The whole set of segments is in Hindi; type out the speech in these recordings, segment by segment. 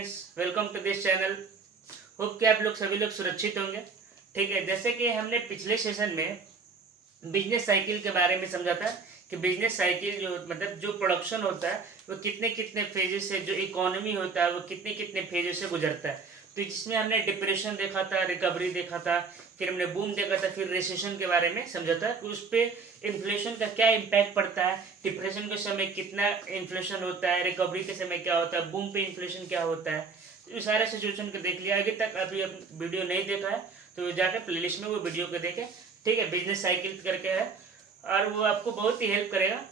Friends, welcome to this channel. Hope कि आप लोग सभी लोग सुरक्षित होंगे। ठीक है, जैसे कि हमने पिछले सेशन में बिजनेस साइकिल के बारे में समझा था कि बिजनेस साइकिल जो मतलब जो प्रोडक्शन होता है वो कितने कितने फेजेस से, जो इकोनॉमी होता है वो कितने कितने फेजेस से गुजरता है। तो जिसमें हमने डिप्रेशन देखा था, रिकवरी देखा था, फिर हमने बूम देखा था, फिर रिसेशन के बारे में समझा था कि उस पर इन्फ्लेशन का क्या इम्पैक्ट पड़ता है, डिप्रेशन के समय कितना इन्फ्लेशन होता है, रिकवरी के समय क्या होता है, बूम पे इन्फ्लेशन क्या होता है। तो सारे सिचुएशन को देख लिया। अभी तक अभी वीडियो नहीं देखा है तो जाकर प्लेलिस्ट में वो वीडियो को देखें। ठीक है, बिजनेस साइकिल करके है और वो आपको बहुत ही हेल्प करेगा।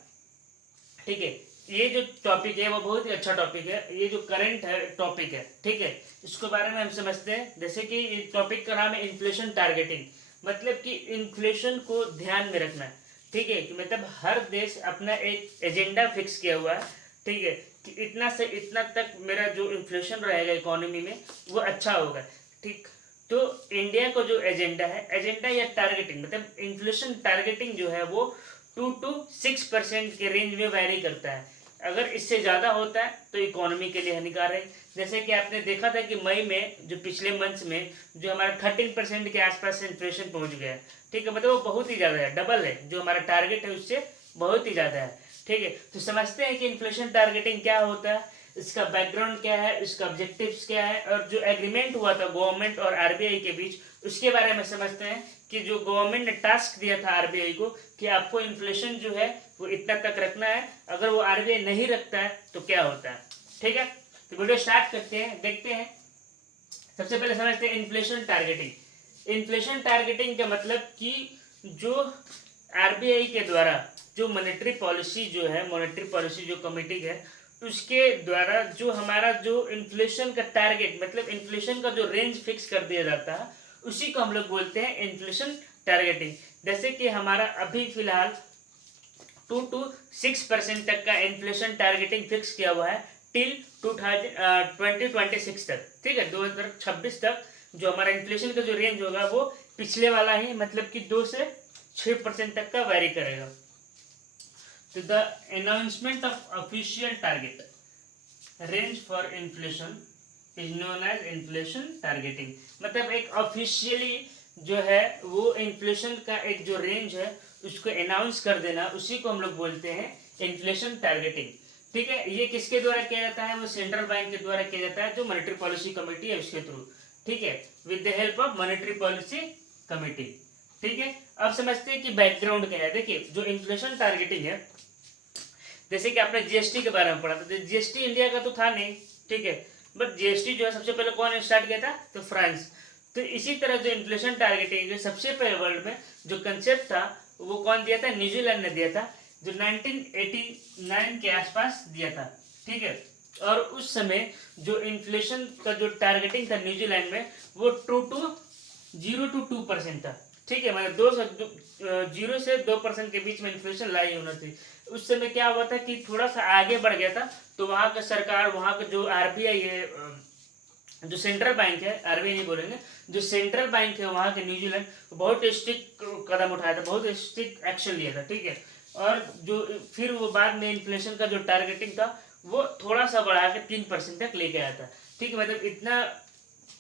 ठीक है, ये जो टॉपिक है वो बहुत ही अच्छा टॉपिक है। ये जो करंट है टॉपिक है, ठीक है, इसके बारे में हम समझते हैं। जैसे कि टॉपिक का नाम है इन्फ्लेशन टारगेटिंग, मतलब कि इन्फ्लेशन को ध्यान में रखना। ठीक है, कि मतलब हर देश अपना एक एजेंडा फिक्स किया हुआ है। ठीक है, कि इतना से इतना तक मेरा जो इन्फ्लेशन रहेगा इकोनॉमी में वो अच्छा होगा। ठीक, तो इंडिया को जो एजेंडा है, एजेंडा या टारगेटिंग मतलब इन्फ्लेशन टारगेटिंग जो है वो 2 to 6% के रेंज में वैरी करता है। अगर इससे ज़्यादा होता है तो इकोनॉमी के लिए हानिकारक है। जैसे कि आपने देखा था कि मई में जो पिछले मंथ्स में जो हमारा 13% के आसपास इन्फ्लेशन पहुंच गया है। ठीक है, मतलब वो बहुत ही ज़्यादा है, डबल है, जो हमारा टारगेट है उससे बहुत ही ज़्यादा है। ठीक है, तो समझते हैं कि इन्फ्लेशन टारगेटिंग क्या होता है, इसका बैकग्राउंड क्या है, इसका ऑब्जेक्टिव्स क्या है, और जो एग्रीमेंट हुआ था गवर्नमेंट और आरबीआई के बीच उसके बारे में समझते हैं कि जो गवर्नमेंट ने टास्क दिया था आरबीआई को कि आपको इन्फ्लेशन जो है वो इतना तक रखना है, अगर वो आरबीआई नहीं रखता है तो क्या होता है। ठीक है, तो वीडियो स्टार्ट करते हैं, देखते हैं। सबसे पहले समझते हैं इन्फ्लेशन टारगेटिंग। इन्फ्लेशन टारगेटिंग का मतलब कि जो आरबीआई के द्वारा जो मॉनेटरी पॉलिसी जो है, मॉनेटरी पॉलिसी जो कमेटी है उसके द्वारा जो हमारा जो इन्फ्लेशन का टारगेट मतलब इन्फ्लेशन का जो रेंज फिक्स कर दिया जाता है उसी को हम लोग बोलते हैं इन्फ्लेशन टारगेटिंग। जैसे कि हमारा अभी फिलहाल 2 to 6% तक का इन्फ्लेशन टारगेटिंग फिक्स किया हुआ है टिल 2026 तक। ठीक है, 2026 तक जो हमारा इन्फ्लेशन का जो रेंज होगा वो पिछले वाला ही मतलब कि 2 से 6% तक का वेरी करेगा। तो the announcement of official target range for inflation is known as inflation targeting. मतलब एक ऑफिशियली जो है वो इन्फ्लेशन का एक जो रेंज है उसको अनाउंस कर देना, उसी को हम लोग बोलते हैं इन्फ्लेशन टारगेटिंग। ठीक है, ये किसके द्वारा किया जाता है, वो सेंट्रल बैंक के द्वारा किया जाता है, जो मॉनेटरी पॉलिसी कमेटी है उसके थ्रू। ठीक है, with the help of monetary policy committee. ठीक है, अब समझते हैं कि बैकग्राउंड क्या है। देखिए, जो इन्फ्लेशन टारगेटिंग है, जैसे कि आपने जीएसटी के बारे में पढ़ा था, जीएसटी इंडिया का तो था नहीं। ठीक है, बट जीएसटी जो है सबसे पहले कौन स्टार्ट किया था, तो फ्रांस। तो इसी तरह जो इन्फ्लेशन टारगेटिंग जो सबसे पहले वर्ल्ड में जो कंसेप्ट था वो कौन दिया था, न्यूजीलैंड ने दिया था, जो 1989 के आसपास दिया था। ठीक है, और उस समय जो इन्फ्लेशन का जो टारगेटिंग था न्यूजीलैंड में वो 0 to 2% था। ठीक है, मतलब 0 से 2% के बीच में इन्फ्लेशन लाई होना थी। उस समय क्या हुआ था कि थोड़ा सा आगे बढ़ गया था, तो वहाँ का सरकार, वहाँ का जो आरबीआई है, जो सेंट्रल बैंक है, आरबीआई नहीं बोलेंगे, जो सेंट्रल बैंक है वहाँ के न्यूजीलैंड, बहुत स्ट्रिक्ट कदम उठाया था, बहुत स्ट्रिक्ट एक्शन लिया था। ठीक है, और जो फिर वो बाद में इन्फ्लेशन का जो टारगेटिंग था वो थोड़ा सा बढ़ा के 3% तक लेके आया था। ठीक है, मतलब इतना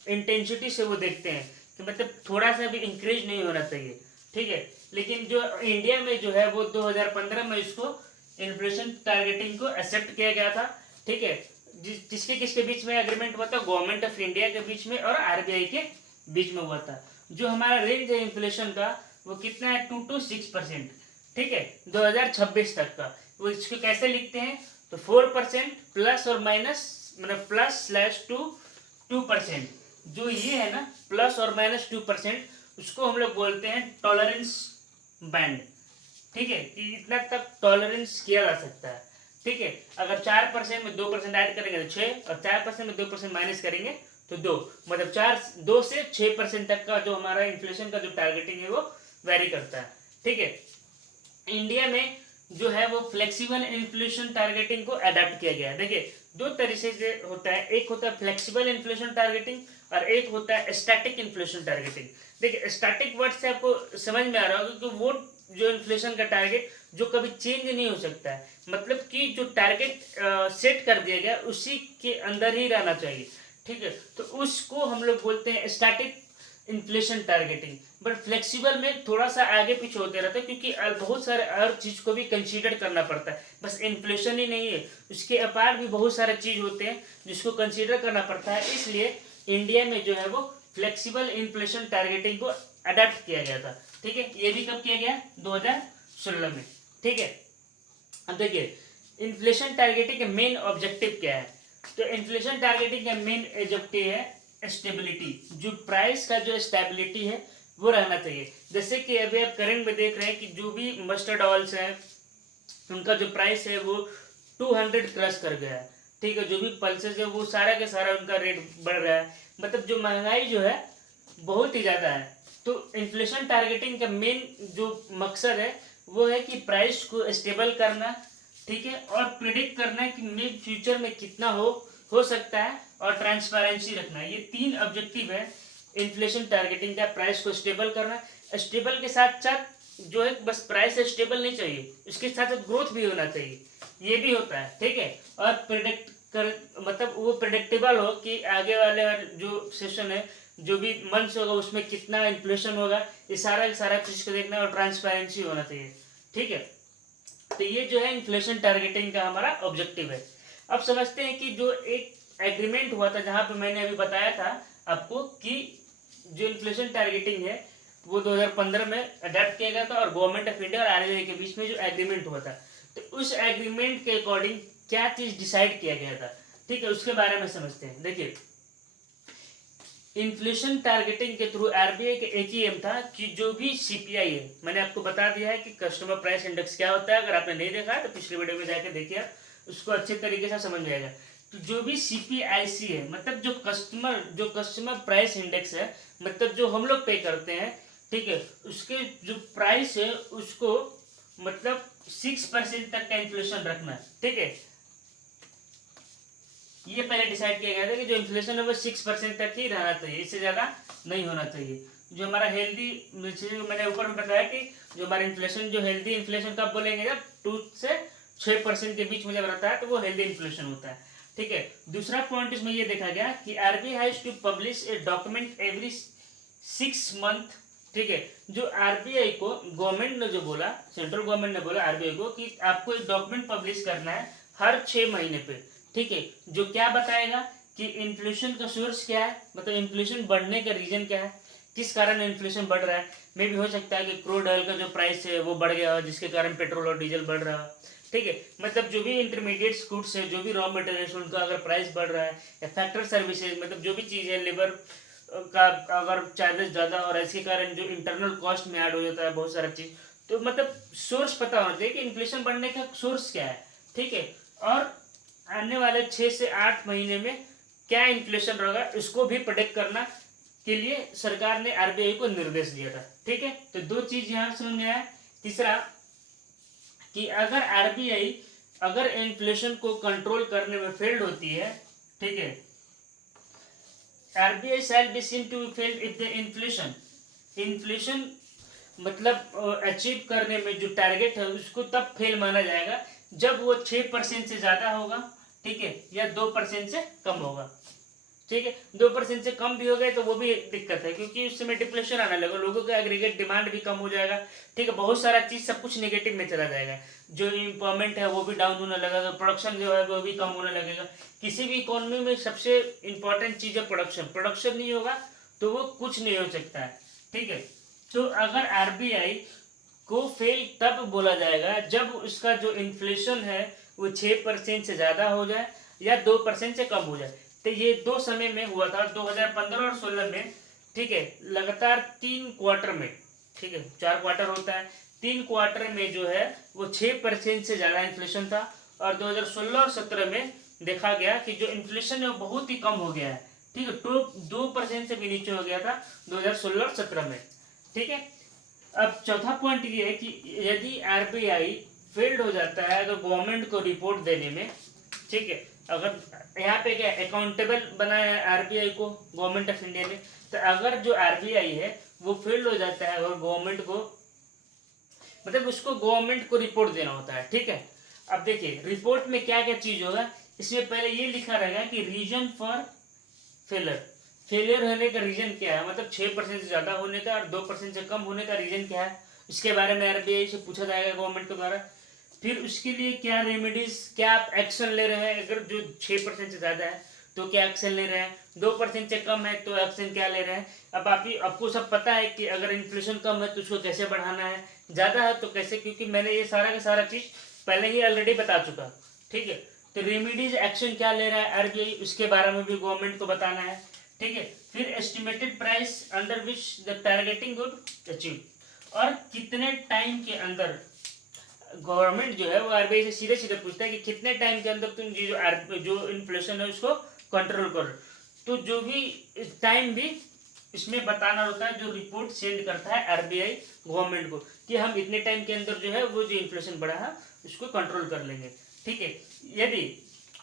इंटेंसिटी से वो देखते हैं कि मतलब थोड़ा सा भी इंक्रीज नहीं होना चाहिए। ठीक है, लेकिन जो इंडिया में जो है वो 2015 में इसको इन्फ्लेशन टारगेटिंग को एक्सेप्ट किया गया था। ठीक है, जिसके किसके बीच में एग्रीमेंट हुआ था, गवर्नमेंट ऑफ इंडिया के बीच में और आरबीआई के बीच में हुआ था। जो हमारा रेंज है इन्फ्लेशन का वो कितना है, 2 to 6%। ठीक है, 2026 तक का। वो इसको कैसे लिखते हैं, तो 4% प्लस और माइनस, मतलब +/2% जो ये है ना, प्लस और माइनस 2%, उसको हम लोग बोलते हैं टॉलरेंस बैंड। ठीक है, कि इतना तक टॉलरेंस किया जा सकता है। ठीक है, अगर 4% में 2% ऐड करेंगे तो 6, और 4% में 2% माइनस करेंगे तो 2, मतलब 2 से 6% तक का जो हमारा इन्फ्लेशन का जो टारगेटिंग है वो वेरी करता है। ठीक है, इंडिया में जो है वो फ्लेक्सिबल इन्फ्लेशन टारगेटिंग को अडेप्ट किया गया है। देखिए, दो तरीके से होता है, एक होता है फ्लेक्सिबल इन्फ्लेशन टारगेटिंग और एक होता है स्टैटिक इन्फ्लेशन टारगेटिंग। देखिए, स्टैटिक वर्ड से आपको समझ में आ रहा होगा कि वो जो इन्फ्लेशन का टारगेट जो कभी चेंज नहीं हो सकता है, मतलब कि जो टारगेट सेट कर दिया गया उसी के अंदर ही रहना चाहिए, ठीक है। तो उसको हम लोग बोलते हैं static inflation targeting. But flexible में थोड़ा सा आगे पीछे होते रहता है, क्योंकि बहुत सारे और चीज़ को भी कंसीडर करना पड़ता है, बस इन्फ्लेशन ही नहीं है, उसके अपार भी बहुत सारे चीज़ होते हैं जिसको कंसीडर करना पड़ता है। इसलिए इंडिया में जो है वो फ्लेक्सिबल इन्फ्लेशन टारगेटिंग को अडेप्ट किया गया था, ठीक है। ये भी कब किया गया? 2016 में, ठीक है। अब देखिए इन्फ्लेशन टारगेटिंग का मेन ऑब्जेक्टिव क्या है। तो इन्फ्लेशन टारगेटिंग का मेन ऑब्जेक्टिव है स्टेबिलिटी, जो प्राइस का जो स्टेबिलिटी है वो रहना चाहिए। जैसे कि अभी आप करंट में देख रहे हैं कि जो भी मस्टर्ड ऑयल्स हैं उनका जो प्राइस है वो 200 क्रॉस कर गया है, ठीक है। जो भी पल्सेस है वो सारा का सारा उनका रेट बढ़ रहा है, मतलब जो महंगाई जो है बहुत ही ज़्यादा है। तो इन्फ्लेशन टारगेटिंग का मेन जो मकसद है वो है कि प्राइस को स्टेबल करना, ठीक है, और प्रिडिक्ट करना कि मे फ्यूचर में कितना हो सकता है, और ट्रांसपेरेंसी रखना। ये 3 ऑब्जेक्टिव है इन्फ्लेशन टारगेटिंग का। प्राइस को स्टेबल करना, स्टेबल के साथ साथ जो है बस प्राइस स्टेबल नहीं चाहिए, इसके साथ साथ ग्रोथ भी होना चाहिए, ये भी होता है, ठीक है। और प्रिडिक्ट कर मतलब वो प्रिडिक्टेबल हो कि आगे वाले जो सेशन है जो भी मंथ्स होगा उसमें कितना इन्फ्लेशन होगा, ये सारा चीज़ को देखना, और ट्रांसपेरेंसी होना चाहिए, ठीक है। तो ये जो है इन्फ्लेशन टारगेटिंग का हमारा ऑब्जेक्टिव है। अब समझते हैं कि जो एक एग्रीमेंट हुआ था, जहाँ पे मैंने अभी बताया था आपको कि जो इन्फ्लेशन टारगेटिंग है वो 2015 में अडेप्ट किया गया था, और गवर्नमेंट ऑफ इंडिया और आरबीआई के बीच में जो एग्रीमेंट हुआ था, तो उस एग्रीमेंट के अकॉर्डिंग क्या चीज़ डिसाइड किया गया था, ठीक है, उसके बारे में समझते हैं। देखिए इन्फ्लेशन टारगेटिंग के थ्रू आरबीआई का एक ही एम था कि जो भी सीपीआई है, मैंने आपको बता दिया है कि कस्टमर प्राइस इंडेक्स क्या होता है, अगर आपने नहीं देखा है तो पिछले वीडियो में जाकर देखिए, उसको अच्छे तरीके से समझ जाएगा। तो जो भी सीपीआईसी है, मतलब जो कस्टमर प्राइस इंडेक्स है, मतलब जो हम लोग पे करते हैं, ठीक है, उसके जो प्राइस है उसको मतलब 6% तक का इन्फ्लेशन रखना है, ठीक है। ये पहले डिसाइड किया गया था कि जो इन्फ्लेशन है वो 6% तक ही रहना चाहिए, इससे ज़्यादा नहीं होना चाहिए। जो हमारा हेल्दी, मैंने ऊपर में बताया कि जो हमारा इन्फ्लेशन, जो हेल्दी इन्फ्लेशन कब बोलेंगे, जब 2 से 6% के बीच में जब रहता है तो वो हेल्दी इन्फ्लेशन होता है, ठीक है। दूसरा पॉइंट इसमें ये देखा गया कि RBI has to publish a document every 6 month, ठीक है। जो आरबीआई को गवर्नमेंट ने जो बोला, सेंट्रल गवर्नमेंट ने बोला आरबीआई को कि आपको एक डॉक्यूमेंट पब्लिश करना है हर 6 महीने पे, ठीक है, जो क्या बताएगा कि इन्फ्लेशन का सोर्स क्या है, मतलब इन्फ्लेशन बढ़ने का रीजन क्या है, किस कारण इन्फ्लेशन बढ़ रहा है। मे भी हो सकता है कि क्रूड ऑयल का जो प्राइस है वो बढ़ गया हो, जिसके कारण पेट्रोल और डीजल बढ़ रहा हो, ठीक है। मतलब जो भी इंटरमीडिएट गुड्स है, जो भी रॉ मटेरियल्स, उनका अगर प्राइस बढ़ रहा है, या फैक्टर सर्विसेज, मतलब जो भी चीज़ है, लेबर का अगर चार्जेस ज़्यादा, और इसके कारण जो इंटरनल कॉस्ट में ऐड हो जाता है बहुत सारा चीज़, तो मतलब सोर्स पता होना चाहिए कि इन्फ्लेशन बढ़ने का सोर्स क्या है, ठीक है। और आने वाले 6 से 8 महीने में क्या इन्फ्लेशन रहेगा, इसको भी प्रेडिक्ट करना के लिए सरकार ने आरबीआई को निर्देश दिया था, ठीक है। तो 2 चीज यहाँ समझ में आया। तीसरा कि अगर आरबीआई अगर इन्फ्लेशन को कंट्रोल करने में फेल्ड होती है, ठीक है, RBI shall be seen to fail if the inflation मतलब अचीव करने में जो टारगेट है उसको तब फेल माना जाएगा जब वो 6% से ज़्यादा होगा, ठीक है, या 2% से कम होगा, ठीक है। 2% से कम भी हो गए तो वो भी एक दिक्कत है, क्योंकि उस समय डिप्लेशन आने लगा, लोगों का एग्रीगेट डिमांड भी कम हो जाएगा, ठीक है, बहुत सारा चीज़ सब कुछ नेगेटिव में चला जाएगा, जो एम्प्लॉयमेंट है वो भी डाउन होने लगेगा, प्रोडक्शन जो है वो भी कम होने लगेगा। किसी भी इकोनॉमी में सबसे इंपॉर्टेंट चीज़ है प्रोडक्शन नहीं होगा तो वो कुछ नहीं हो सकता है, ठीक है। तो अगर आरबीआई को फेल तब बोला जाएगा जब उसका जो इन्फ्लेशन है वो 6% से ज़्यादा हो जाए या 2% से कम हो जाए। तो ये 2 समय में हुआ था, 2015 और 16 में, ठीक है, लगातार 3 क्वार्टर में, ठीक है, 4 क्वार्टर होता है, 3 क्वार्टर में जो है वो 6% से ज़्यादा इन्फ्लेशन था। और 2016 और 17 में देखा गया कि जो इन्फ्लेशन है वो बहुत ही कम हो गया है, ठीक है, 2% से भी नीचे हो गया था 2016 और 17 में, ठीक है। अब चौथा पॉइंट ये है कि यदि आरबीआई फेल्ड हो जाता है अगर गवर्नमेंट को रिपोर्ट देने में, ठीक है, अगर यहाँ पे क्या अकाउंटेबल बनाया है आरबीआई को गवर्नमेंट ऑफ इंडिया ने, तो अगर जो आरबीआई है वो फेल्ड हो जाता है और गवर्नमेंट को मतलब उसको गवर्नमेंट को रिपोर्ट देना होता है, ठीक है। अब देखिए रिपोर्ट में क्या क्या चीज़ होगा, इसमें पहले ये लिखा रहेगा कि रीजन फॉर फेलर, फेलियर होने का रीजन क्या है, मतलब 6% से ज़्यादा होने का और 2% से कम होने का रीजन क्या है, इसके बारे में आरबीआई से पूछा जाएगा गवर्नमेंट के द्वारा। फिर उसके लिए क्या रेमेडीज, क्या आप एक्शन ले रहे हैं, अगर जो 6% से ज़्यादा है तो क्या एक्शन ले रहे हैं, 2% से कम है तो एक्शन क्या ले रहे हैं। अब आपको सब पता है कि अगर इन्फ्लेशन कम है तो उसको कैसे बढ़ाना है, ज़्यादा है तो कैसे, क्योंकि मैंने ये सारा का सारा चीज़ पहले ही ऑलरेडी बता चुका, ठीक है। तो रेमेडीज एक्शन क्या ले रहा है आरबीआई, उसके बारे में भी गवर्नमेंट को बताना है, ठीक है। फिर estimated price under which the targeting would achieve, और कितने टाइम के अंदर गवर्नमेंट जो है वो आरबीआई से सीधे सीधे पूछता है कि कितने टाइम के अंदर तुम जो इन्फ्लेशन है उसको कंट्रोल करो। तो जो भी टाइम भी इसमें बताना होता है, जो रिपोर्ट सेंड करता है आरबीआई गवर्नमेंट को कि हम इतने टाइम के अंदर जो है वो जो इन्फ्लेशन बढ़ा है उसको कंट्रोल कर लेंगे, ठीक है। यदि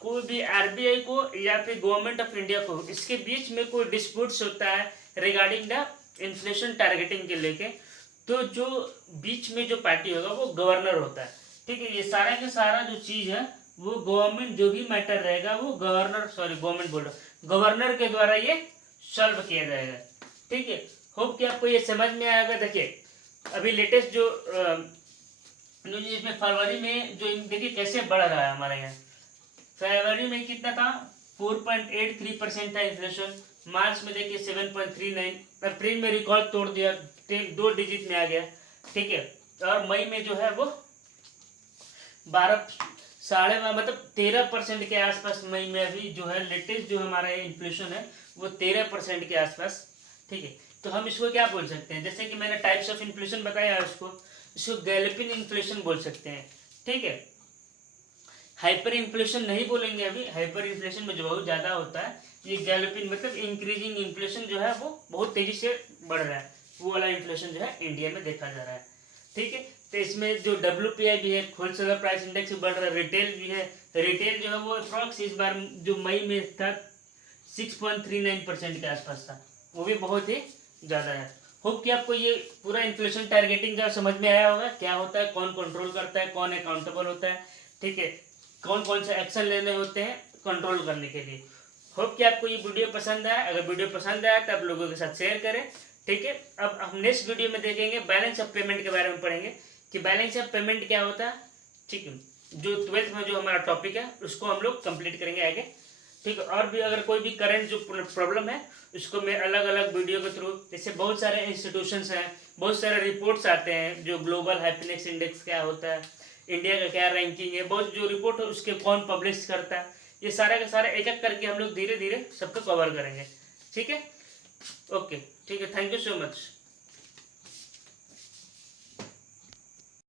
कोई भी आरबीआई को या फिर गवर्नमेंट ऑफ इंडिया को इसके बीच में कोई डिस्प्यूट्स होता है रिगार्डिंग द इन्फ्लेशन टारगेटिंग के लेके, तो जो बीच में जो पार्टी होगा वो गवर्नर होता है, ठीक है। ये सारा का सारा जो चीज़ है वो गवर्नमेंट, जो भी मैटर रहेगा वो गवर्नमेंट बोल रहा, गवर्नर के द्वारा ये सॉल्व किया जाएगा, ठीक है। होप कि आपको ये समझ में आएगा। देखिए अभी लेटेस्ट जो न्यूज, इसमें फरवरी में जो देखिए कैसे बढ़ रहा है हमारे यहाँ, फरवरी में कितना था, 4.83% था इन्फ्लेशन, मार्च में देखिए 7.39, अप्रैल में रिकॉर्ड तोड़ दिया, 2 डिजिट में आ गया, ठीक है। और मई में जो है वो 12 साढ़े मतलब 13% के आसपास मई में अभी जो है लेटेस्ट जो हमारा इन्फ्लेशन है वो 13% के आसपास, ठीक है। तो हम इसको क्या बोल सकते हैं, जैसे कि मैंने टाइप्स ऑफ इन्फ्लेशन बताया इसको गैलोपिंग इन्फ्लेशन बोल सकते हैं, ठीक है। हाइपर इन्फ्लेशन नहीं बोलेंगे अभी, हाइपर इन्फ्लेशन में जो बहुत ज़्यादा होता है, ये गैलोपिंग मतलब इंक्रीजिंग इन्फ्लेशन जो है वो बहुत तेज़ी से बढ़ रहा है, वो वाला इन्फ्लेशन जो है इंडिया में देखा जा रहा है, ठीक है। तो इसमें जो WPI भी है, होलसेलर प्राइस इंडेक्स भी बढ़ रहा है, रिटेल भी है, रिटेल जो है वो अप्रॉक्स इस बार जो मई में था 6.39% के आसपास था, वो भी बहुत ही ज़्यादा है। होप कि आपको ये पूरा इन्फ्लेशन टारगेटिंग का समझ में आया होगा, क्या होता है, कौन कंट्रोल करता है, कौन अकाउंटेबल होता है, ठीक है, कौन कौन से एक्शन लेने होते हैं कंट्रोल करने के लिए। होप कि आपको ये वीडियो पसंद आया, अगर वीडियो पसंद आया तो आप लोगों के साथ शेयर करें, ठीक है। अब हम नेक्स्ट वीडियो में देखेंगे बैलेंस ऑफ पेमेंट के बारे में, पढ़ेंगे कि बैलेंस ऑफ पेमेंट क्या होता है, ठीक है। जो 12th में जो हमारा टॉपिक है उसको हम लोग कंप्लीट करेंगे आगे, ठीक है। और भी अगर कोई भी करंट जो प्रॉब्लम है उसको मैं अलग अलग वीडियो के थ्रू, जैसे बहुत सारे इंस्टीट्यूशंस हैं, बहुत सारे रिपोर्ट्स आते हैं, जो ग्लोबल हैप्पीनेस इंडेक्स क्या होता है, इंडिया का क्या रैंकिंग है, बहुत जो रिपोर्ट है उसके कौन पब्लिश करता है, ये सारा का सारा एक एक करके हम लोग धीरे धीरे सबको कवर करेंगे, ठीक है। ओके, ठीक है, थैंक यू सो मच।